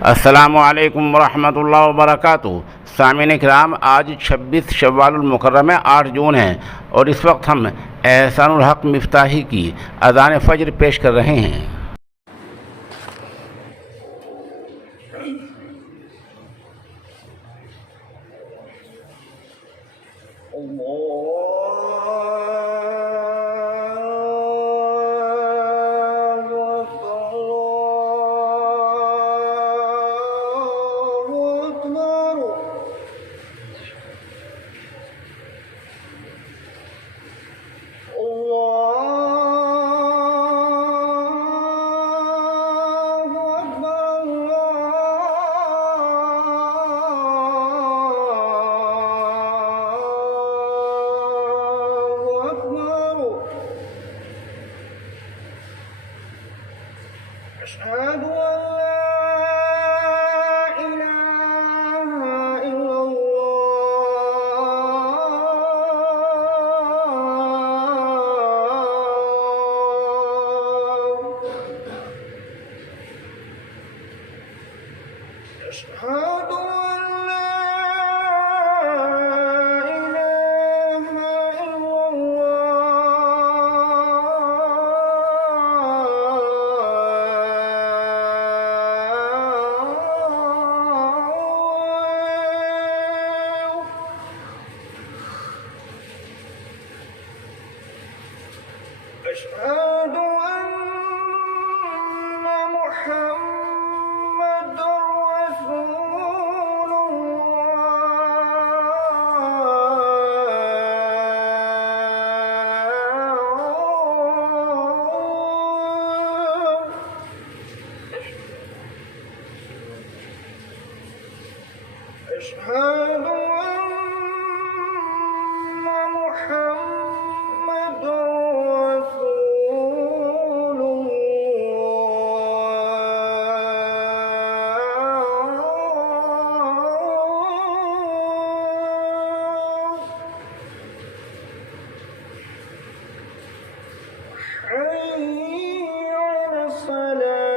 अस्सलामुअलैकुम वरहमतुल्लाहि वबरकातुहू। सामीन इकराम, आज 26 शव्वालुल मुकर्रम 8 जून है और इस वक्त हम एहसानुल हक मिफ्ताही की अज़ान फ़ज्र पेश कर रहे हैं। أشهد أن لا إله إلا الله. أشهد أن لا إله إلا الله. أشهد أن محمد رسول الله. أشهد أن محمد رسول الله. حي على الصلاة.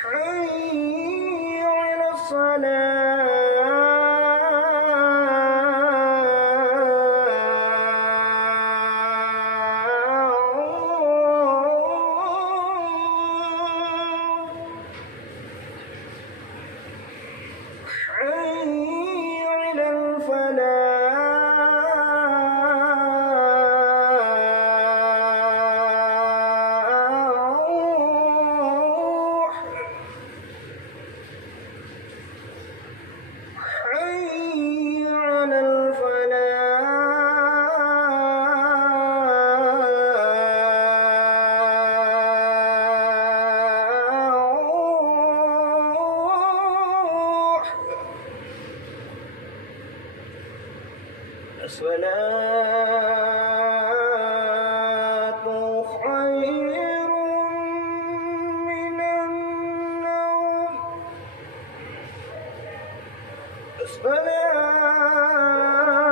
حي على الصلاة. حي على الفلاح. حي على الفلاح. الصلاة خير من النوم. الصلاة